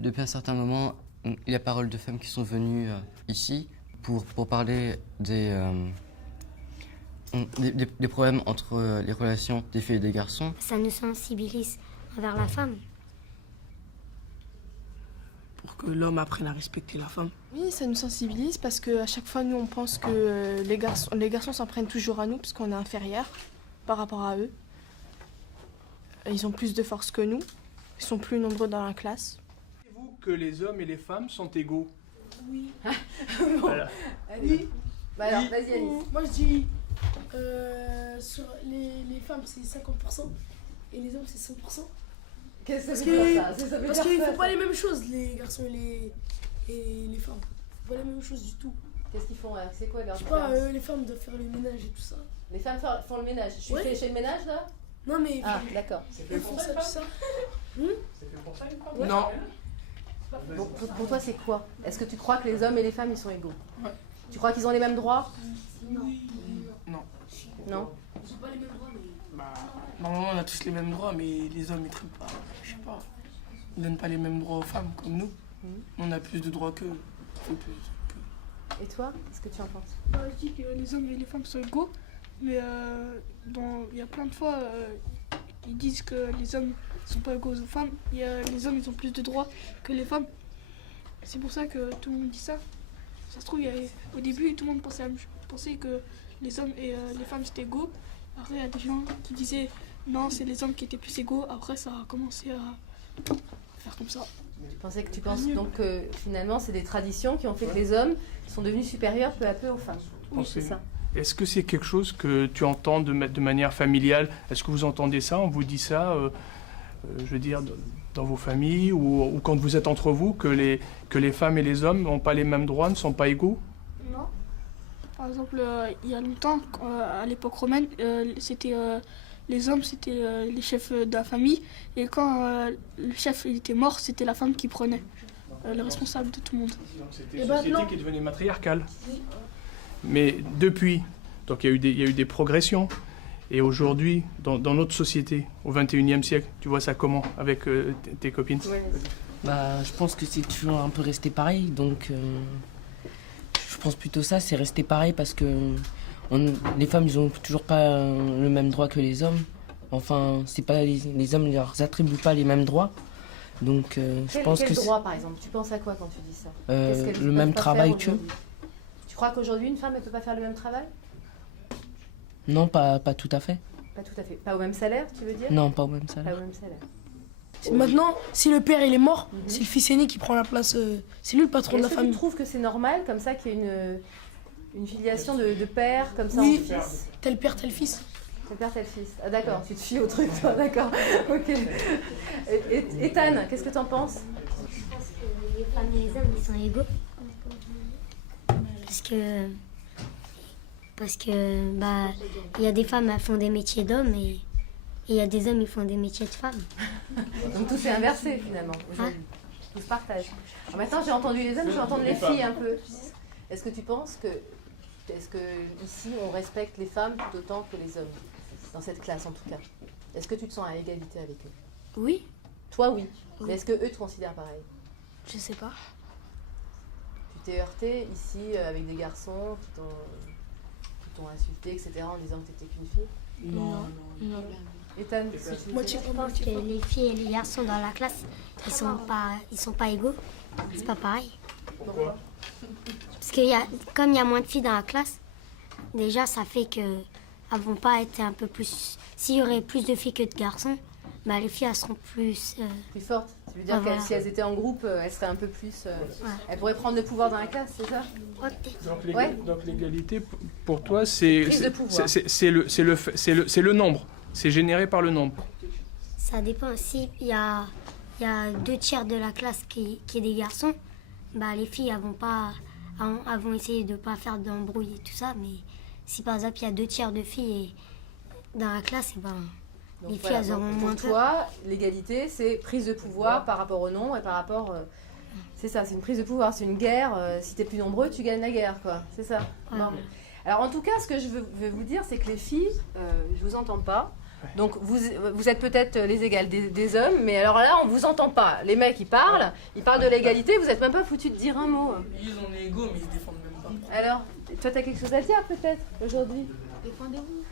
Depuis un certain moment, il y a parole de femmes qui sont venues ici pour parler des problèmes entre les relations des filles et des garçons. Ça nous sensibilise envers la femme. Pour que l'homme apprenne à respecter la femme. Oui, ça nous sensibilise parce qu'à chaque fois, nous, on pense que les garçons s'en prennent toujours à nous parce qu'on est inférieurs par rapport à eux. Ils ont plus de force que nous. Ils sont plus nombreux dans la classe. Pensez-vous que les hommes et les femmes sont égaux? Oui. Voilà. Oui. Bah alors, vas-y Alice. Moi je dis, sur les femmes c'est 50% et les hommes c'est 100%. Qu'est-ce que Parce ça que- veut dire ça? Ça veut Parce dire qu'ils quoi, font ça pas les mêmes choses, les garçons et les femmes. Ils font pas les mêmes choses du tout. Qu'est-ce qu'ils font alors? C'est quoi leur Je sais pas, différence? les femmes doivent faire le ménage et tout ça. Les femmes font le ménage. Je suis Ouais. chez le ménage là? Non mais Ah, d'accord. elles font ça, tout ça. Non. Bon, pour toi, c'est quoi? Est-ce que tu crois que les hommes et les femmes ils sont égaux? Ouais. Tu crois qu'ils ont les mêmes droits? Non. Non. Ils ont pas les mêmes droits mais... Bah, normalement, on a tous les mêmes droits, mais les hommes, ils traitent pas. Je sais pas. Ils donnent pas les mêmes droits aux femmes comme nous. On a plus de droits qu'eux. On fait plus qu'eux. Et toi, qu'est-ce que tu en penses? Bah, je dis que les hommes et les femmes sont égaux, mais il y a plein de fois, ils disent que les hommes ne sont pas égaux aux femmes. Les hommes, ils ont plus de droits que les femmes. C'est pour ça que tout le monde dit ça. Ça se trouve, au début, tout le monde pensait que les hommes et les femmes c'était égaux. Après, il y a des gens qui disaient non, c'est les hommes qui étaient plus égaux. Après, ça a commencé à faire comme ça. Tu penses donc que finalement, c'est des traditions qui ont fait que les hommes sont devenus supérieurs peu à peu aux femmes? Oui, c'est ça. Est-ce que c'est quelque chose que tu entends de manière familiale? Est-ce que vous entendez ça? On vous dit ça, je veux dire, dans vos familles ou quand vous êtes entre vous, que les femmes et les hommes n'ont pas les mêmes droits, ne sont pas égaux? Non. Par exemple, il y a longtemps, à l'époque romaine, les hommes c'était les chefs de la famille et quand le chef il était mort, c'était la femme qui prenait le responsable de tout le monde. Donc c'était Et une société maintenant- qui devenait matriarcale. Mais depuis, donc il y a eu des progressions. Et aujourd'hui, dans notre société, au XXIe siècle, tu vois ça comment avec tes copines? Bah, je pense que c'est toujours un peu resté pareil, donc je pense plutôt ça, c'est resté pareil parce que les femmes, ils ont toujours pas le même droit que les hommes. Enfin, c'est pas les hommes ne leur attribuent pas les mêmes droits, donc je pense Quel que droit, par exemple? Tu penses à quoi quand tu dis ça? euh, Qu'est-ce qu'elles le peuvent même pas travail faire qu'eux. aujourd'hui? Tu crois qu'aujourd'hui, une femme ne peut pas faire le même travail? Non, pas tout à fait. Pas tout à fait. Pas au même salaire, tu veux dire? Non, pas au même Pas salaire. au même salaire. Maintenant, si le père il est mort, c'est le fils aîné qui prend la place. C'est lui le patron de la Est-ce que tu famille. trouves que c'est normal, comme ça, qu'il y ait une filiation de père, comme ça, Oui. en fils? Tel père, tel fils. Tel père, tel fils. Ah d'accord, tu te fies au truc, toi, d'accord. Ok. Et Tan, qu'est-ce que t'en penses? Je pense que les femmes et les hommes, ils sont égaux. Parce que bah, il y a des femmes, elles font des métiers d'hommes et il y a des hommes, ils font des métiers de femmes. Donc tout s'est inversé, finalement, aujourd'hui. Tout se partage. Alors maintenant, j'ai entendu les hommes, je vais entendre les filles un peu. Est-ce que tu penses que... Est-ce que ici, on respecte les femmes tout autant que les hommes? Dans cette classe, en tout cas. Est-ce que tu te sens à égalité avec eux? Oui. Toi, oui. Mais est-ce que eux te considèrent pareil? Je sais pas. Tu t'es heurté ici avec des garçons qui t'ont insulté, etc., en disant que t'étais qu'une fille? Non. Et Tan, Moi, Je pense que les filles et les garçons dans la classe, ils sont pas égaux. C'est pas pareil. pourquoi? Parce que comme il y a moins de filles dans la classe, déjà ça fait que elles vont pas être un peu plus. S'il y aurait plus de filles que de garçons, bah les filles elles seront plus. Plus fortes. Tu veux dire Ah, voilà. que si elles étaient en groupe, elles seraient un peu plus... Elles pourraient prendre le pouvoir dans la classe, c'est ça? Donc l'égalité, pour toi, c'est Prise de pouvoir. le nombre. C'est généré par le nombre. Ça dépend. Si il y a 2/3 de la classe qui est des garçons, bah les filles elles vont essayer de pas faire d'embrouille et tout ça. Mais si par exemple il y a 2/3 de filles dans la classe, et ben Donc les filles voilà, elles auront donc moins pour peur. toi, l'égalité, c'est prise de pouvoir par rapport au nombre et par rapport... c'est ça, c'est une prise de pouvoir, c'est une guerre. Si t'es plus nombreux, tu gagnes la guerre, quoi. C'est ça. Ouais. Non. Alors en tout cas, ce que je veux vous dire, c'est que les filles, je vous entends pas. Donc vous êtes peut-être les égales des hommes, mais alors là, on vous entend pas. Les mecs, ils parlent de l'égalité, vous n'êtes même pas foutus de dire un mot. Ils ont l'ego, mais ils se défendent même pas. Alors, toi, tu as quelque chose à dire peut-être aujourd'hui? Défendez-vous.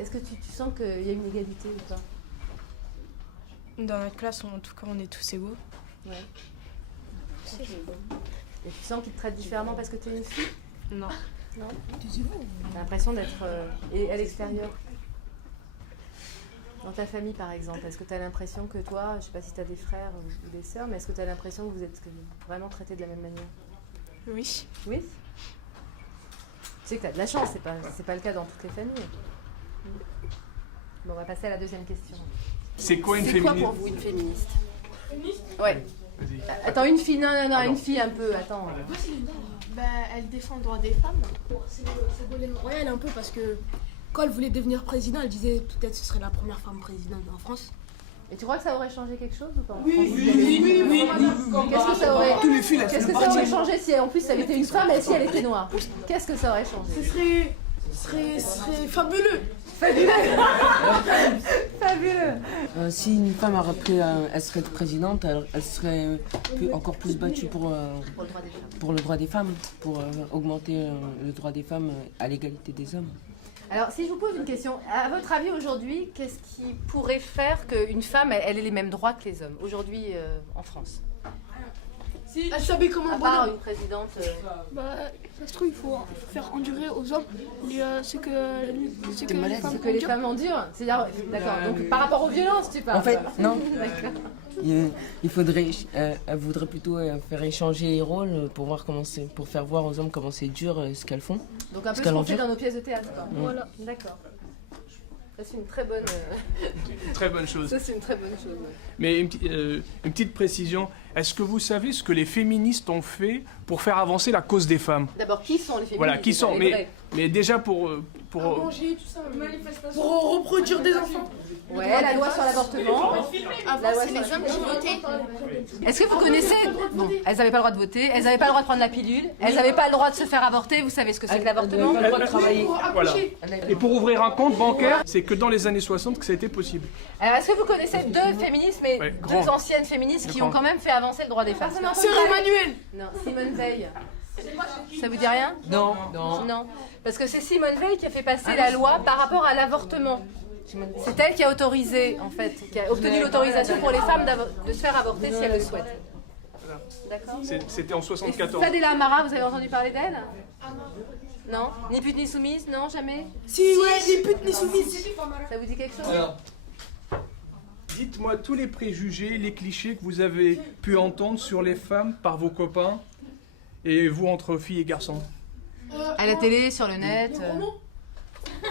Est-ce que tu sens qu'il y a une égalité ou pas? Dans notre classe, en tout cas, on est tous égaux. Ouais. Et tu sens qu'ils te traitent différemment parce que tu es une fille? Non. Non. T'as l'impression d'être à l'extérieur. Dans ta famille, par exemple, est-ce que tu as l'impression que toi, je sais pas si tu as des frères ou des sœurs, mais est-ce que tu as l'impression que vous êtes vraiment traités de la même manière? Oui. Oui. Tu sais que tu as de la chance, c'est pas le cas dans toutes les familles. Bon, on va passer à la deuxième question. C'est quoi une C'est quoi féministe? pour vous une féministe? Ouais. Vas-y. Attends, une fille, non, une fille un peu, attends. Elle défend le droit des femmes. C'est Ségolène Royal un peu parce que quand elle voulait devenir président, elle disait peut-être ce serait la première femme présidente en France. Et tu crois que ça aurait changé quelque chose ou pas? Oui. Qu'est-ce que ça aurait, Tous les filles, qu'est-ce que ça aurait changé si en plus ça avait été une femme et si elle était noire? Qu'est-ce que ça aurait changé? Ce serait fabuleux. Fabuleux. Si une femme aurait pris, elle serait présidente, elle serait encore plus battue pour le droit des femmes, pour augmenter le droit des femmes à l'égalité des hommes. Alors, si je vous pose une question, à votre avis aujourd'hui, qu'est-ce qui pourrait faire qu'une femme, elle ait les mêmes droits que les hommes aujourd'hui en France? Elle s'habille comme un À part bonhomme. une présidente. Bah, ça se trouve, il faut faire endurer aux hommes ce que les femmes Ce que les endurent. femmes endurent. C'est-à-dire, d'accord. Donc, par rapport aux violences, tu parles. En fait, non. D'accord. Il faudrait, elle voudrait plutôt faire échanger les rôles pour voir pour faire voir aux hommes comment c'est dur ce qu'elles font. Donc, un peu Ce ce qu'elle qu'on fait endure. dans nos pièces de théâtre. Quoi. Voilà. D'accord. Ça, c'est une très bonne, Très bonne chose. ça, c'est une très bonne chose. Ouais. Mais une petite précision, est-ce que vous savez ce que les féministes ont fait pour faire avancer la cause des femmes? D'abord, qui sont les féministes? Voilà, qui sont, Les vrais. mais déjà pour Manger, tout ça. Manifestation. Pour reproduire des enfants. Ouais, la loi sur l'avortement. La loi sur- hommes qui votaient. Est-ce que vous connaissez... Bon, elles n'avaient pas le droit de voter, elles n'avaient pas le droit de prendre la pilule, elles n'avaient pas le droit de se faire avorter. Vous savez ce que c'est que l'avortement? Pas le droit de travailler. voilà. Et pour ouvrir un compte bancaire, c'est que dans les années 60 que ça a été possible. Alors, est-ce que vous connaissez deux féministes, mais Ouais, deux grand. anciennes féministes qui Grand. ont quand même fait avancer le droit des femmes? C'est Emmanuel. Non, Simone Veil. Ça vous dit rien? Non. Non. Parce que c'est Simone Veil qui a fait passer la loi par rapport à l'avortement. C'est elle qui a autorisé, en fait, qui a obtenu l'autorisation pour les femmes de se faire avorter si elles le souhaitent. D'accord. C'était en 74. Fadela Amara, vous avez entendu parler d'elle? Non? Ni pute ni soumise? Non, jamais? Si, ouais, ni pute ni soumise. Ça vous dit quelque chose? Dites-moi tous les préjugés, les clichés que vous avez pu entendre sur les femmes par vos copains et vous entre filles et garçons. À la télé, sur le net.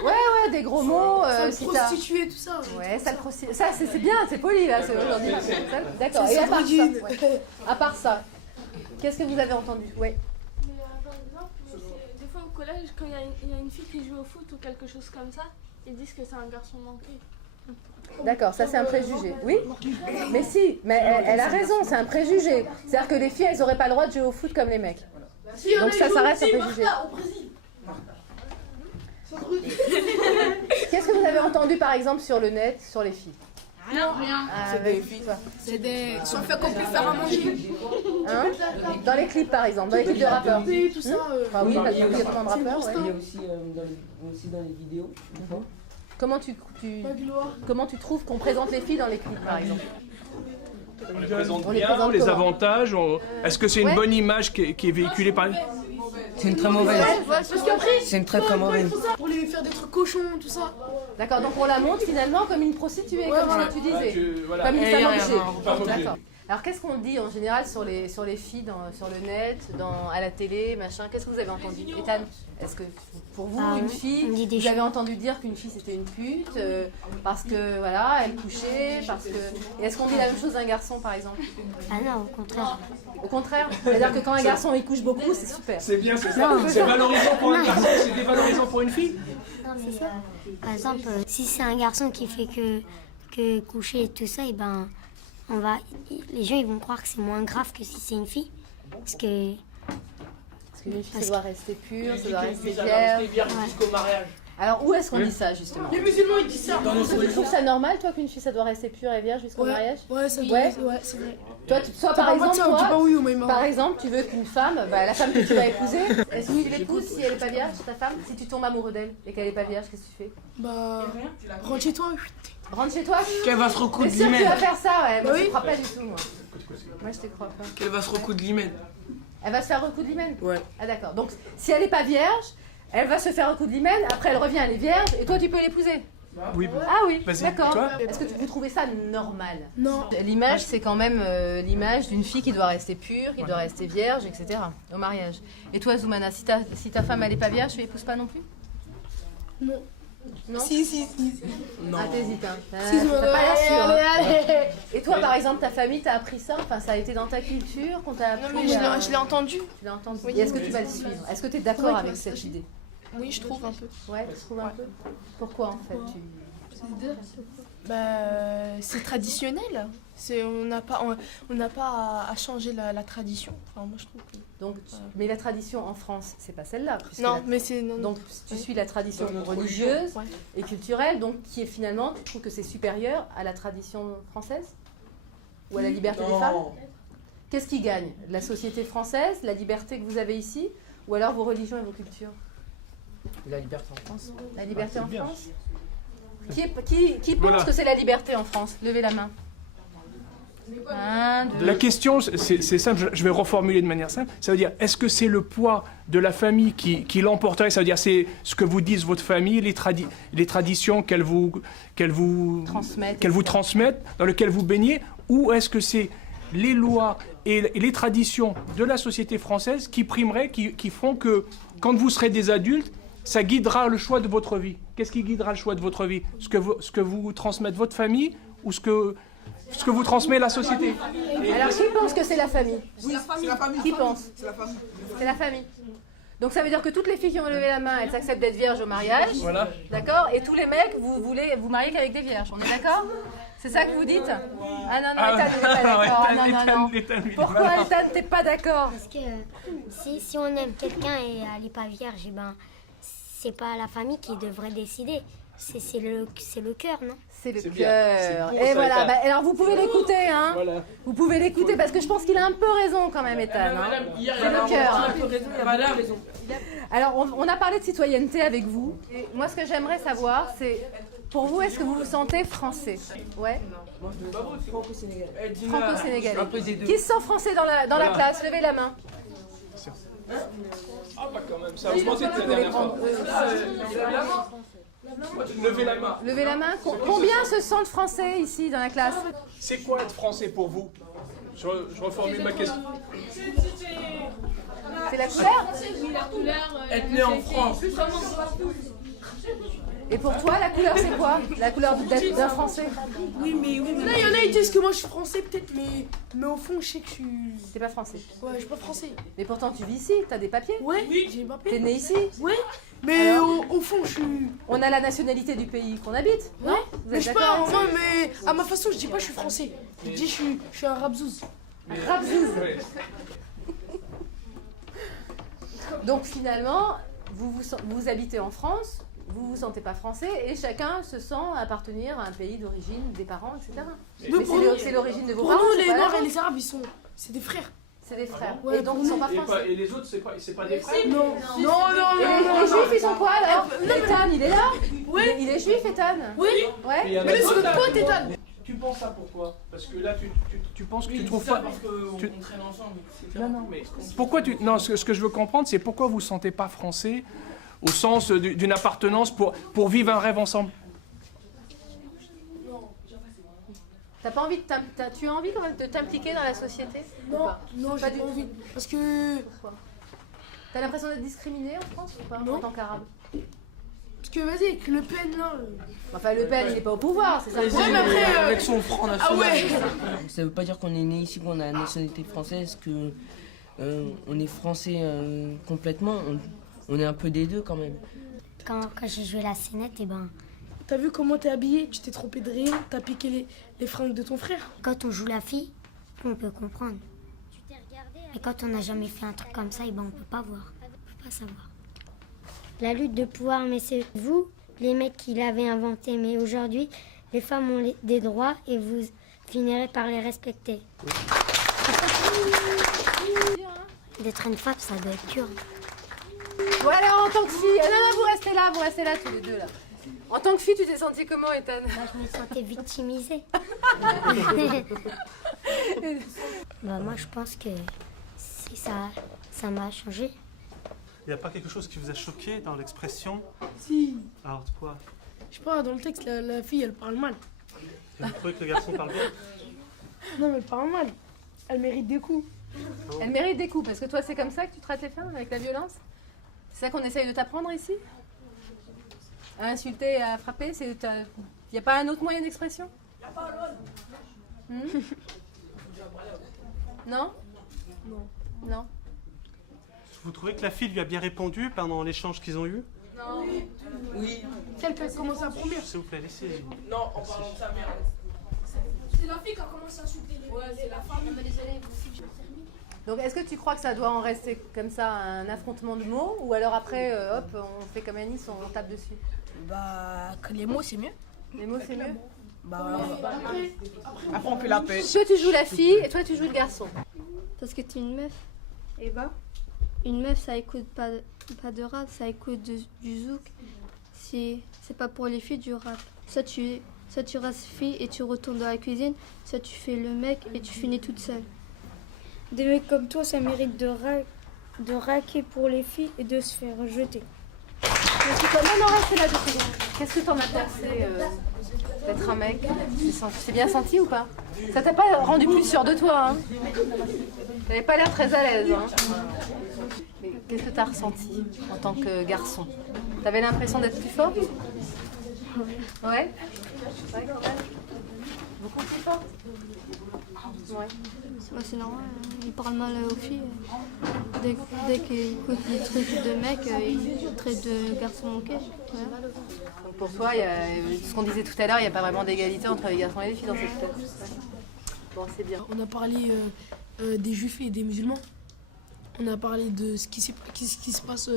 Ouais, des gros mots. Si t'as- Prostituée, tout ça. Ouais, sale prostituée. Ça, c'est bien, c'est poli là, c'est aujourd'hui. D'accord. Et à part ça, à part ça, qu'est-ce que vous avez entendu? Ouais. Mais par exemple, des fois au collège, quand il y a une fille qui joue au foot ou quelque chose comme ça, ils disent que c'est un garçon manqué. D'accord, ça c'est un préjugé. Oui? Mais si, mais elle a raison, c'est un préjugé. C'est-à-dire que les filles, elles n'auraient pas le droit de jouer au foot comme les mecs. Donc ça reste un préjugé. Qu'est-ce que vous avez entendu par exemple sur le net, sur les filles? Rien. C'est des filles. C'est des. Ils sont faits qu'on peut faire à manger. Hein? Dans les clips par exemple, dans les clips de rappeurs. Tout ça. Ah oui, parce qu'il y a tellement de rappeurs. Ouais. Il y a aussi dans les vidéos. Comment tu trouves qu'on présente les filles dans les clips par exemple? On les présente On les bien, présente les comment? avantages. Est-ce que c'est une Ouais. bonne image qui est véhiculée par... C'est une très mauvaise. Parce qu'après, C'est une très mauvaise. pour les faire des trucs cochons, tout ça. D'accord, donc on la montre finalement comme une prostituée, comme voilà. tu disais. voilà. Comme une femme objet. Femme objet. D'accord. Alors qu'est-ce qu'on dit en général sur les filles sur le net, à la télé, machin? Qu'est-ce que vous avez entendu? Ethan, est-ce que pour vous, une fille, on dit des vous avez entendu dire qu'une fille c'était une pute, parce que voilà, elle couchait, parce que... Et est-ce qu'on dit la même chose d'un garçon par exemple? Ah non, au contraire. Au contraire, c'est-à-dire que quand un garçon il couche beaucoup, c'est super. C'est bien, c'est ça. C'est valorisant pour un garçon, c'est dévalorisant pour une fille. Non, mais, par exemple, si c'est un garçon qui fait que coucher et tout ça, et ben, les gens ils vont croire que c'est moins grave que si c'est une fille. Parce que Parce qu'une fille, ça doit rester pure, ça doit rester vierge. ouais. Alors où est-ce qu'on dit ça justement? Les musulmans ils disent ça. Est-ce que tu trouves ça normal, toi, qu'une fille ça doit rester pure et vierge jusqu'au mariage? Ouais, ça Ouais. c'est vrai. Toi, soit par exemple, on dit pas oui au même par exemple, tu veux qu'une femme, la femme que tu vas épouser, est-ce que tu l'épouses si elle n'est pas vierge, ta femme? Si tu tombes amoureux d'elle et qu'elle n'est pas vierge, qu'est-ce que tu fais? Bah, rentre chez toi. Rentre chez toi? Qu'elle va se T'es recoudre sûr que tu l'hymen. vas faire ça? Ouais, moi Bah je oui. te crois pas du tout, moi. Moi je te crois pas. Qu'elle va se recoudre l'hymen. Elle va se faire recoudre l'hymen? Ouais. Ah d'accord. Donc si elle n'est pas vierge, elle va se faire recoudre l'hymen, après elle revient, elle est vierge, et toi tu peux l'épouser? Oui. Ah oui, Vas-y, d'accord. toi Est-ce que vous trouvez ça normal? Non. L'image, c'est quand même l'image d'une fille qui doit rester pure, qui doit rester vierge, etc. au mariage. Et toi, Zoumana, si ta femme elle n'est pas vierge, tu l'épouses pas non plus? Non. Non. Si. Non. Ah, t'hésites, hein. Si, T'as pas l'air sûr, hein. allez. Et toi, par exemple, ta famille t'a appris ça? Enfin, ça a été dans ta culture qu'on t'a appris? Non, mais je l'ai entendu. Tu l'as entendu. Oui. Et est-ce que tu vas le suivre? Est-ce que tu es d'accord Oui, avec oui. cette idée? Oui, je trouve un peu. Ouais, tu trouves un peu? Pourquoi en fait C'est traditionnel. On n'a pas à changer la tradition. Enfin, moi, je trouve que... Donc, mais la tradition en France, c'est pas celle-là. puisque Non, mais c'est... Donc, tu suis la tradition religieuse Ouais. et culturelle, donc qui est finalement, tu trouves que c'est supérieur à la tradition française? Ou à la liberté des femmes? Qu'est-ce qui gagne? La société française, la liberté que vous avez ici, ou alors vos religions et vos cultures? La liberté en France. La liberté en bien. France? Qui pense Voilà. que c'est la liberté en France? Levez la main. 1, 2. La question, c'est simple, je vais reformuler de manière simple. Ça veut dire, est-ce que c'est le poids de la famille qui l'emporterait? Ça veut dire, c'est ce que vous disent votre famille, les traditions qu'elle vous transmettent, dans lesquelles vous baignez, ou est-ce que c'est les lois et les traditions de la société française qui primeraient, qui font que, quand vous serez des adultes, ça guidera le choix de votre vie? Qu'est-ce qui guidera le choix de votre vie? Ce que vous transmettez votre famille ou ce que vous transmet la société? Alors, qui pense que c'est la famille? Oui, c'est la famille. Qui pense? C'est la famille. C'est la famille. Donc ça veut dire que toutes les filles qui ont levé la main, elles acceptent d'être vierges au mariage. Voilà. D'accord? Et tous les mecs, vous voulez vous marier qu'avec des vierges. On est d'accord? C'est ça que vous dites? Ah non, non, Ethan, il n'est pas d'accord. Ah, non. Pourquoi, Ethan, t'es pas d'accord? Parce que si on aime quelqu'un et elle n'est pas vierge, c'est pas la famille qui devrait décider. C'est le cœur, non? C'est le bien. C'est cœur. pour Et ça, voilà. Ethan. Alors vous pouvez l'écouter, hein? Voilà. Vous pouvez l'écouter parce que je pense qu'il a un peu raison quand même, Ethan. Hein? C'est le cœur. Alors on a parlé de citoyenneté avec vous. Et moi, ce que j'aimerais savoir, c'est pour vous, est-ce que vous vous sentez français? Ouais. Franco-sénégalais. Un peu des deux. Qui se sent français dans la classe? Levez la main. Ah, pas quand même, ça a augmenté depuis la dernière fois. Levez la main. Levez la main. Combien se sentent français ici dans la classe? C'est quoi être français pour vous? Je reformule ma question. C'est la couleur? Être né en France. Et pour toi, la couleur, c'est quoi? La couleur d'être d'un français? Oui, mais là, il y en a, ils disent que moi je suis français, peut-être, mais au fond, je sais que je suis. T'es pas français. Ouais, je suis pas français. Mais pourtant, tu vis ici, t'as des papiers. Ouais, j'ai pas T'es payé. né ici. Ouais, mais Alors au fond, je suis. On a la nationalité du pays qu'on habite. Ouais, Vous mais êtes je sais pas, d'accord avec ça? moi, mais à ma façon, je dis pas je suis français. Je dis je suis un rabzouz. Rabzouz. Donc finalement, vous habitez en France, vous vous sentez pas français et chacun se sent appartenir à un pays d'origine, des parents, etc. Mais c'est l'origine de vos Pour parents. nous, c'est les pas la Noirs et vôtre. les Arabes, c'est des frères. C'est des frères. Ouais, et donc pour ils sont nous. pas français. Et les autres, c'est pas des frères? Non, non, Et les juifs, ils sont quoi alors? Ethan, il est là? Oui. Il est juif, Ethan? Oui. Ouais. Il y en a Mais c'est d'autres, notre là. pote, Ethan. Tu penses ça pourquoi? Parce que là, tu penses que Oui, tu il trouves dit ça pas. parce qu'on tu- traîne ensemble, etc. Non, mais pourquoi tu. Non, ce que je veux comprendre, c'est pourquoi vous ne vous sentez pas français au sens d'une appartenance pour vivre un rêve ensemble? T'as pas envie tu as envie quand même de t'impliquer dans la société? Ou Non, pas? non, Pas j'ai du pas tout. envie. Parce que. Pourquoi? T'as l'impression d'être discriminé en France ou pas? Non. En tant qu'arabe? Parce que vas-y, avec Le Pen là. Enfin, Le Pen, il n'est pas au pouvoir, c'est ça. le Ouais, problème. mais après, avec son front national. Ah ouais. Ça veut pas dire qu'on est né ici, qu'on a la nationalité française, que on est français complètement. On est un peu des deux quand même. Quand j'ai joué la scénette, T'as vu comment t'es habillé? Tu t'es trompé de rien? T'as piqué les fringues de ton frère? quand on joue la fille, on peut comprendre. Mais quand on n'a jamais fait un truc comme ça, on peut pas voir. On peut pas savoir. la lutte de pouvoir, mais c'est vous, les mecs, qui l'avez inventé. Mais aujourd'hui, les femmes ont des droits et vous finirez par les respecter. D'être une femme, ça doit être dur. Bon alors, en tant que fille... Ah, non, vous restez là tous les deux là. En tant que fille, tu t'es sentie comment, Ethan? Je me sentais victimisée. Moi, je pense que ça m'a changé. Il n'y a pas quelque chose qui vous a choqué dans l'expression? Si. Alors, quoi? Je sais pas, dans le texte, la fille, elle parle mal. Vous trouvez que le garçon parle bien? Non, mais elle parle mal. Elle mérite des coups. Elle mérite des coups, parce que toi, c'est comme ça que tu traites les femmes, avec la violence? C'est ça qu'on essaye de t'apprendre ici? À insulter et à frapper, il n'y a pas un autre moyen d'expression? Non? Non. Vous trouvez que la fille lui a bien répondu pendant l'échange qu'ils ont eu? Non. Oui. Quelle qui a commencé à première? S'il vous plaît, laissez. Non, en parlant de sa mère. C'est la fille qui a commencé à insulter c'est la femme. Donc est-ce que tu crois que ça doit en rester comme ça, un affrontement de mots, ou alors après, hop, on fait comme Anis, on tape dessus? Bah, que les mots, c'est mieux. Les mots, c'est mieux? Bah, Après, on fait la paix. Toi, tu joues la fille, et toi, tu joues le garçon. Parce que t'es une meuf. Et bah? Une meuf, ça écoute pas de rap, ça écoute du zouk. C'est pas pour les filles du rap. Soit tu restes fille et tu retournes dans la cuisine, soit tu fais le mec et tu finis toute seule. Des mecs comme toi, ça mérite de raquer pour les filles et de se faire rejeter. Non, reste là 2 secondes. Qu'est-ce que t'en as pensé d'être un mec? Tu t'es bien senti ou pas? Ça t'a pas rendu plus sûr de toi, hein? T'avais pas l'air très à l'aise, hein? Mais qu'est-ce que t'as ressenti en tant que garçon? T'avais l'impression d'être plus fort? Ouais? Beaucoup plus fort? Ouais. C'est normal, hein. Ils parlent mal aux filles. Dès qu'ils écoutent des trucs de mecs, ils traitent de garçons manqués. Ouais. Donc pour toi, ce qu'on disait tout à l'heure, il n'y a pas vraiment d'égalité entre les garçons et les filles dans cette tête. Bon, c'est bien. On a parlé des juifs et des musulmans. On a parlé de ce qui se passe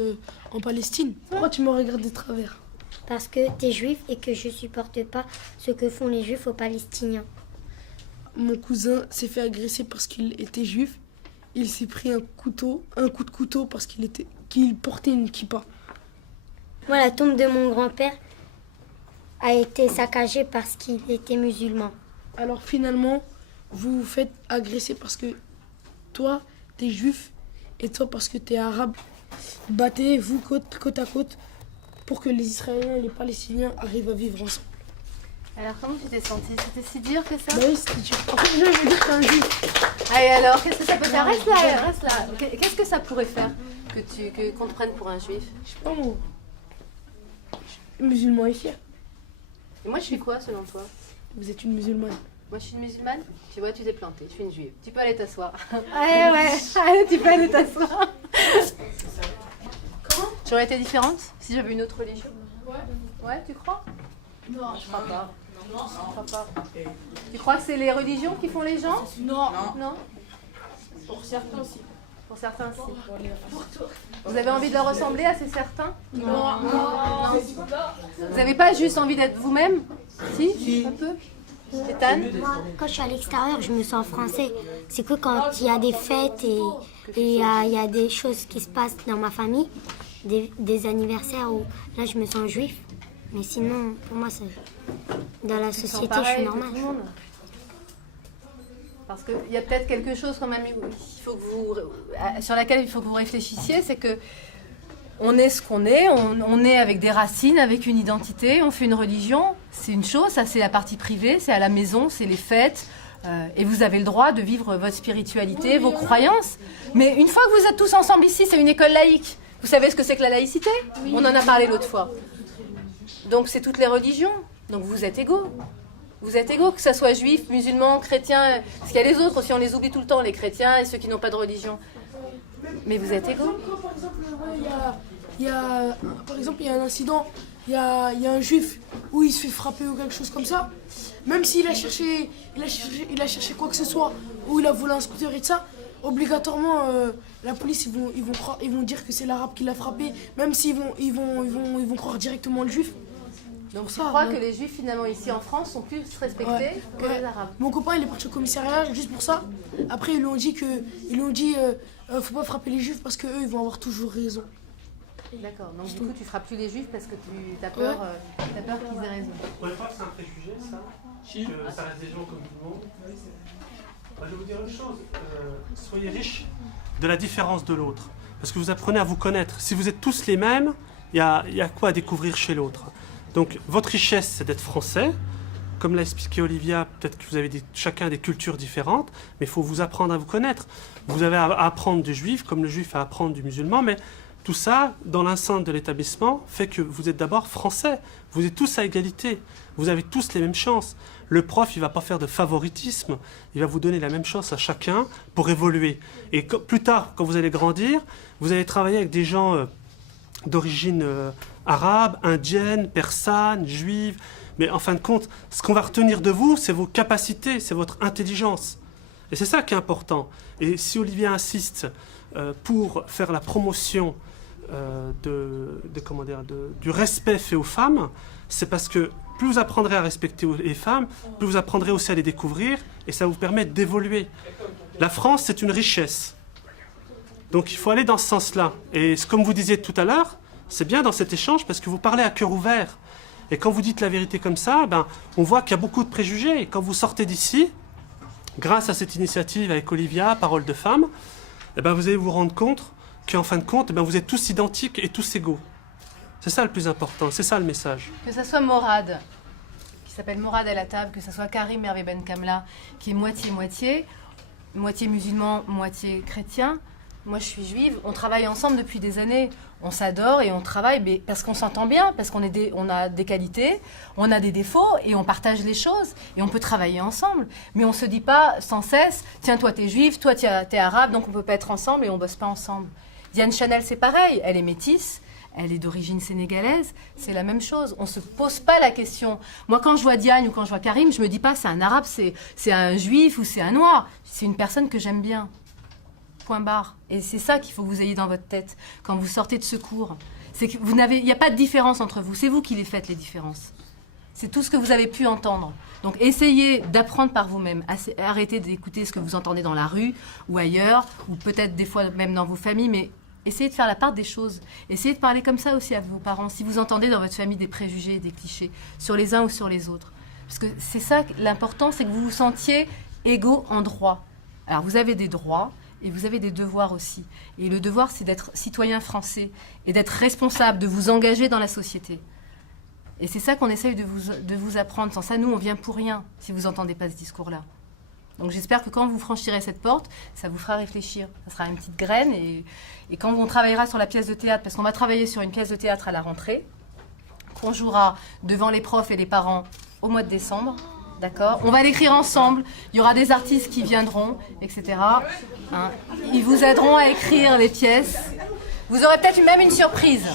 en Palestine. Pourquoi tu me regardes de travers? Parce que t'es juif et que je supporte pas ce que font les juifs aux Palestiniens. Mon cousin s'est fait agresser parce qu'il était juif. Il s'est pris un coup de couteau parce qu'il portait une kippa. Moi, la tombe de mon grand-père a été saccagée parce qu'il était musulman. Alors finalement, vous vous faites agresser parce que toi, t'es juif et toi parce que t'es arabe. Battez-vous côte à côte pour que les Israéliens et les Palestiniens arrivent à vivre ensemble. Alors comment tu t'es sentie? C'était si dur que ça? Bah oui, c'était dur. En fait, je vais dire que t'es un juif. Allez alors, qu'est-ce que ça peut faire? Reste là. Qu'est-ce que ça pourrait faire qu'on te prenne pour un juif? Je sais pas moi. Musulman et fier. Et moi je suis quoi selon toi? Vous êtes une musulmane. Moi je suis une musulmane? Tu vois, tu t'es plantée, je suis une juive. Tu peux aller t'asseoir. Ouais. Allez, tu peux aller t'asseoir. Comment? J'aurais été différente si j'avais une autre religion? Ouais, tu crois? Non, je crois pas. Non, je crois pas. Tu crois que c'est les religions qui font les gens? Non. Non? Pour certains aussi. Pour certains, si. Vous avez envie de leur ressembler à ces certains? Non. Vous n'avez pas juste envie d'être vous-même? Si? Un peu? Ethan? Quand je suis à l'extérieur, je me sens français. C'est que quand il y a des fêtes et il y a des choses qui se passent dans ma famille, des anniversaires où là je me sens juif. Mais sinon, pour moi, dans la société, je suis normale. Parce qu'il y a peut-être quelque chose quand même sur laquelle il faut que vous réfléchissiez, c'est que on est ce qu'on est, on est avec des racines, avec une identité, on fait une religion, c'est une chose, ça c'est la partie privée, c'est à la maison, c'est les fêtes, et vous avez le droit de vivre votre spiritualité, vos croyances. Mais une fois que vous êtes tous ensemble ici, c'est une école laïque. Vous savez ce que c'est que la laïcité? On en a parlé l'autre fois. Donc c'est toutes les religions, donc vous êtes égaux. Vous êtes égaux, que ce soit juifs, musulmans, chrétiens, parce qu'il y a les autres aussi, on les oublie tout le temps, les chrétiens et ceux qui n'ont pas de religion. Mais vous êtes égaux. Par exemple, il y a un incident, il y a un juif où il se fait frapper ou quelque chose comme ça. Même s'il a cherché quoi que ce soit, ou il a volé un scooter et tout ça, obligatoirement, la police, ils vont dire que c'est l'arabe qui l'a frappé, même s'ils ils vont croire directement le juif. Donc tu crois que les juifs finalement ici en France sont plus respectés que les arabes? Mon copain il est parti au commissariat juste pour ça. Après ils lui ont dit faut pas frapper les juifs parce qu'eux ils vont avoir toujours raison. D'accord, donc du coup tu frappes plus les juifs parce que tu as peur, qu'ils aient raison. Vous croyez pas que c'est un préjugé ça? Que ça reste des gens comme tout le monde? Je vais vous dire une chose, soyez riches de la différence de l'autre. Parce que vous apprenez à vous connaître. Si vous êtes tous les mêmes, il y a quoi à découvrir chez l'autre. Donc votre richesse, c'est d'être français. Comme l'a expliqué Olivia, peut-être que vous avez chacun des cultures différentes, mais il faut vous apprendre à vous connaître. Vous avez à apprendre du juif, comme le juif a à apprendre du musulman, mais tout ça, dans l'enceinte de l'établissement, fait que vous êtes d'abord français. Vous êtes tous à égalité. Vous avez tous les mêmes chances. Le prof, il ne va pas faire de favoritisme. Il va vous donner la même chance à chacun pour évoluer. Et plus tard, quand vous allez grandir, vous allez travailler avec des gens d'origine arabe, indienne, persane, juive. Mais en fin de compte, ce qu'on va retenir de vous, c'est vos capacités, c'est votre intelligence. Et c'est ça qui est important. Et si Olivier insiste pour faire la promotion du respect fait aux femmes, c'est parce que plus vous apprendrez à respecter les femmes, plus vous apprendrez aussi à les découvrir, et ça vous permet d'évoluer. La France, c'est une richesse. Donc il faut aller dans ce sens-là. Et comme vous disiez tout à l'heure, c'est bien dans cet échange parce que vous parlez à cœur ouvert. Et quand vous dites la vérité comme ça, on voit qu'il y a beaucoup de préjugés. Et quand vous sortez d'ici, grâce à cette initiative avec Olivia, Parole de Femmes, vous allez vous rendre compte qu'en fin de compte, vous êtes tous identiques et tous égaux. C'est ça le plus important, c'est ça le message. Que ce soit Morad, qui s'appelle Morad à la table, que ce soit Karim Hervé Ben Kamla, qui est moitié-moitié, moitié musulman, moitié chrétien. Moi, je suis juive. On travaille ensemble depuis des années. On s'adore et on travaille mais parce qu'on s'entend bien, parce qu'on a des qualités, on a des défauts et on partage les choses et on peut travailler ensemble. Mais on ne se dit pas sans cesse, tiens, toi, t'es juive, toi, t'es arabe, donc on ne peut pas être ensemble et on ne bosse pas ensemble. Diane Chanel, c'est pareil. Elle est métisse. Elle est d'origine sénégalaise, c'est la même chose. On ne se pose pas la question. Moi, quand je vois Diane ou quand je vois Karim, je ne me dis pas c'est un arabe, c'est un juif ou c'est un noir. C'est une personne que j'aime bien. Point barre. Et c'est ça qu'il faut que vous ayez dans votre tête quand vous sortez de ce cours. C'est que il n'y a pas de différence entre vous. C'est vous qui les faites, les différences. C'est tout ce que vous avez pu entendre. Donc, essayez d'apprendre par vous-même. Arrêtez d'écouter ce que vous entendez dans la rue ou ailleurs, ou peut-être des fois même dans vos familles, mais essayez de faire la part des choses. Essayez de parler comme ça aussi à vos parents. Si vous entendez dans votre famille des préjugés, des clichés, sur les uns ou sur les autres. Parce que c'est ça, l'important, c'est que vous vous sentiez égaux en droit. Alors, vous avez des droits et vous avez des devoirs aussi. Et le devoir, c'est d'être citoyen français et d'être responsable, de vous engager dans la société. Et c'est ça qu'on essaye de vous apprendre. Sans ça, nous, on vient pour rien, si vous n'entendez pas ce discours-là. Donc j'espère que quand vous franchirez cette porte, ça vous fera réfléchir. Ça sera une petite graine et quand on travaillera sur la pièce de théâtre, parce qu'on va travailler sur une pièce de théâtre à la rentrée, qu'on jouera devant les profs et les parents au mois de décembre, d'accord ? On va l'écrire ensemble, il y aura des artistes qui viendront, etc. Hein ? Ils vous aideront à écrire les pièces. Vous aurez peut-être même une surprise.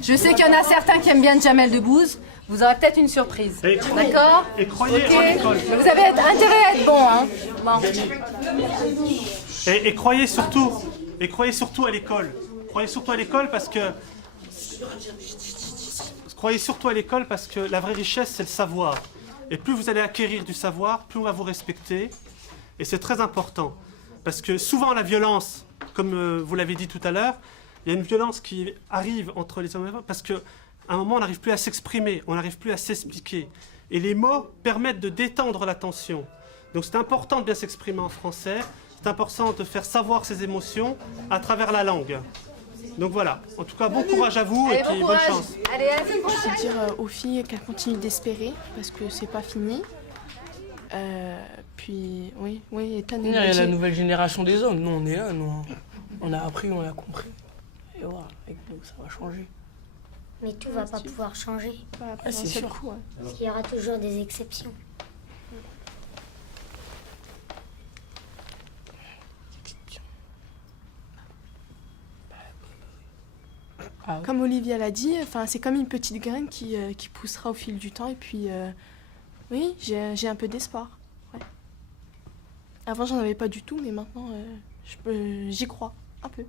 Je sais qu'il y en a certains qui aiment bien Jamel Debbouze. Vous aurez peut-être une surprise. D'accord ? Et croyez en l'école. Vous avez intérêt à être bon, hein ? Bon. Et croyez surtout à l'école. Croyez surtout à l'école parce que la vraie richesse, c'est le savoir. Et plus vous allez acquérir du savoir, plus on va vous respecter. Et c'est très important. Parce que souvent la violence, comme vous l'avez dit tout à l'heure, il y a une violence qui arrive entre les hommes et les femmes parce qu'à un moment, on n'arrive plus à s'exprimer, on n'arrive plus à s'expliquer. Et les mots permettent de détendre la tension. Donc c'est important de bien s'exprimer en français, c'est important de faire savoir ses émotions à travers la langue. Donc voilà, en tout cas, bon courage à vous et puis bonne chance. Allez, à la Je vais dire aux filles qu'elles continuent d'espérer parce que c'est pas fini. Puis, oui, Ethan il y a la nouvelle génération des hommes. Nous, on est là, nous. On a appris, on a compris. Et voilà, avec nous, ça va changer. Mais tout va pas pouvoir changer. C'est sûr. Parce qu'il y aura toujours des exceptions. Comme Olivia l'a dit, c'est comme une petite graine qui poussera au fil du temps. Et puis, oui, j'ai un peu d'espoir. Ouais. Avant, j'en avais pas du tout, mais maintenant, j'y crois un peu.